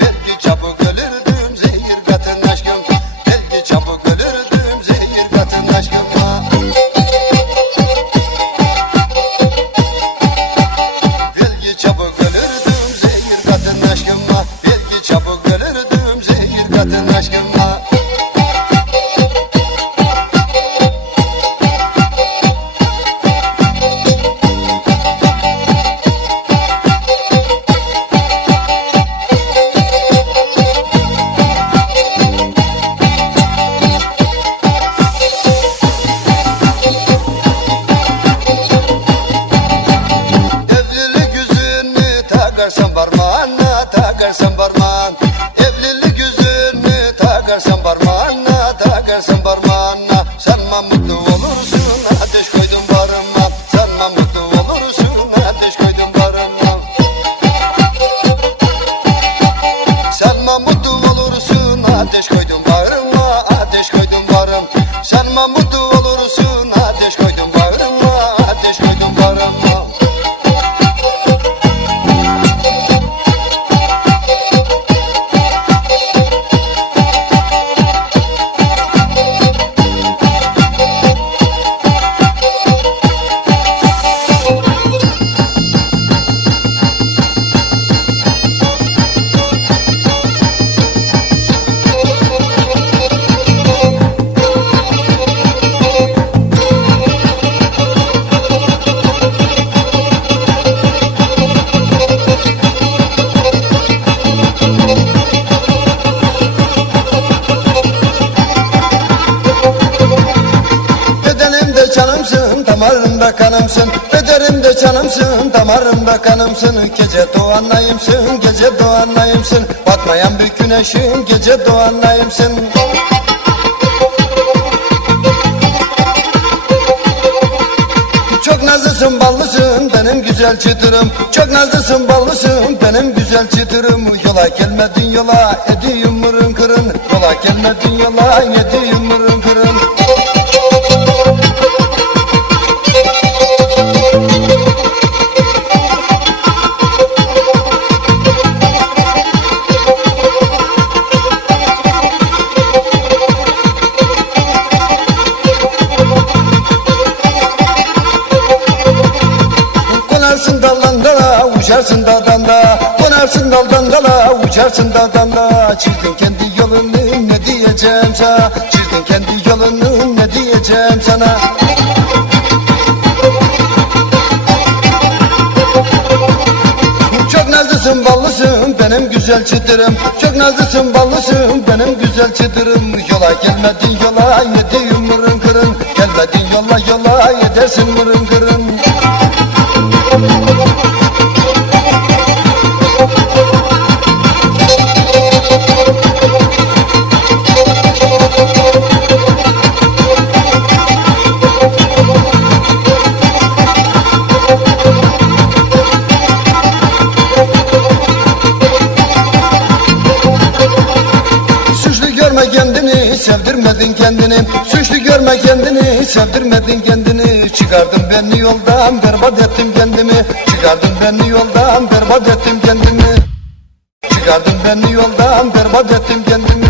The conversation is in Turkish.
Belki çabuk ölürdüm zehir katın aşkım. Belki çabuk ölürdüm zehir katın aşkıma Belki çabuk ölürdüm zehir katın aşkıma Belki çabuk ölürdüm zehir katın aşkıma takarsan parmağına takarsan parmağın. Evlilik yüzünü takarsan parmağına takarsan parmağın. Canımsın, damarımda kanımsın. Bedenimde canımsın, damarımda kanımsın. Gece doğan ayımsın, gece doğan ayımsın. Batmayan bir güneşin, gece doğan ayımsın. Çok nazlısın ballısın benim güzel çıtırım. Çok nazlısın ballısın benim güzel çıtırım. Yola gelmedin yola edeyim mırın kırın. Yola gelmedin yola edeyim mırın kırın Konarsın daldan dala uçarsın daldan da. Konarsın daldan dala uçarsın daldan da. Çirdin kendi yolunu ne diyeceğim sana? Çirdin kendi yolunu ne diyeceğim sana? Çok nazlısın ballısın benim güzel çıtırım. Çok nazlısın ballısın benim güzel çıtırım. Yola gelmedin yola yediğim kendini. Suçlu görme kendini, sevdirmedin kendini. Çıkardın beni yoldan, berbat ettim kendimi. Çıkardın beni yoldan, berbat ettim kendimi. Çıkardın beni yoldan, berbat ettim kendimi